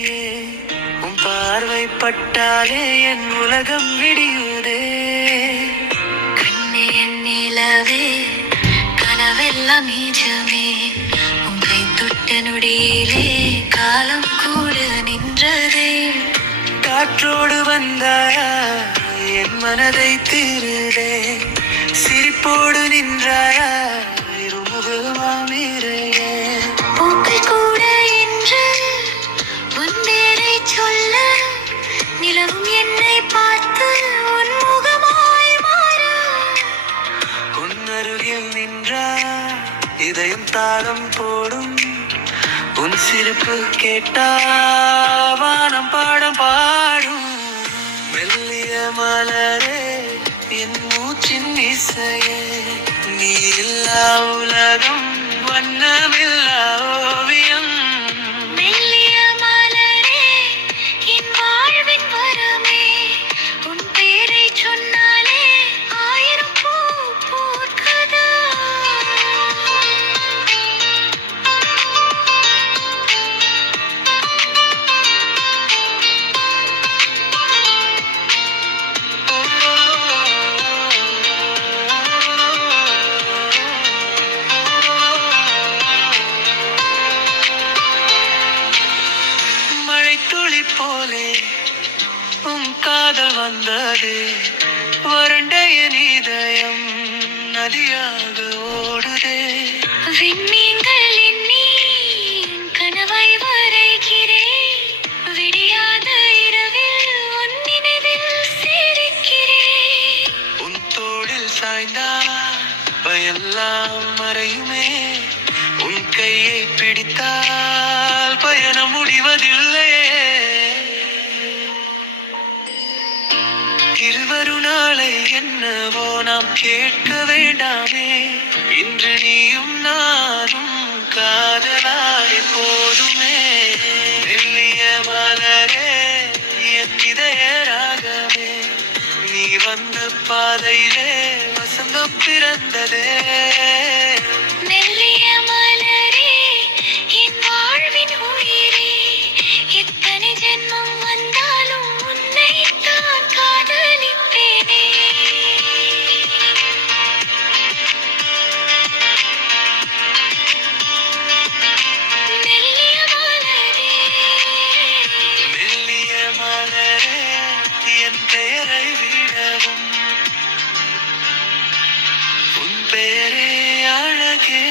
நீயே. உன் பார்வை பட்டாலே என் உலகம் விடியுதே. கண்ணே என் நிலவே, கனவெல்லாம் நிஜமே. உன் கை தொட்ட நொடியிலே காலம் கூட நின்றதே. காற்றோடு வந்தாயா என் மனதை தீருதே. சிரிப்போடு நின்றாயா இருமுகமாமிரையே. பூக்கள் கூட என்று உன் பேரை சொல்ல, நிலவும் என்னை பார்த்து உன் முகமாய் மாற. உன் அருகில் நின்றா இதயம் தாளம் போடும். உன் சிரிப்பு கேட்டா வானம் பாடம் பாடும். மெல்லிய மலரே என் மூச்சின் இசையே. நீ இல்லா உலகம் வண்ணமில்லா ஓவியம். மெல்லிய மலரே என் வாழ்வின் வரமே. உன் பேரை சொன்னாலே ஆயிரம் பூ பூக்குதா. மழைத்துளி போலே உன் காதல் வந்தது. வறண்ட என் இதயம் நதியாக ஓடுதே. விண்மீன்கள் எண்ணி கனவை வரைகிறேன். விடியாத இரவில் உன் நினைவில் சிரிக்கிறேன். உன் தோளில் சாய்ந்தா பயெல்லாம் மறையுமே. உன் கையை பிடித்தால் பயணம் முடிவதில்லையே. இருவரு நாளை என்னவோ நாம் கேட்க வேண்டாமே. இன்று நீயும் நானும் காதலாய் போதுமே. மெல்லிய மலரே என் இதய ராகமே. நீ வந்த பாதையிலே வசந்தம் பிறந்ததே. மெல்லிய மலரே என் வாழ்வின் உயிரே. எத்தனை ஜென்மம் வந்தாலும் உன்னை தான் காதலிப்பேனே. மெல்லிய மலரே, மெல்லிய மலரே என் பெயரை விடவும் உன் பெயரே அழகே.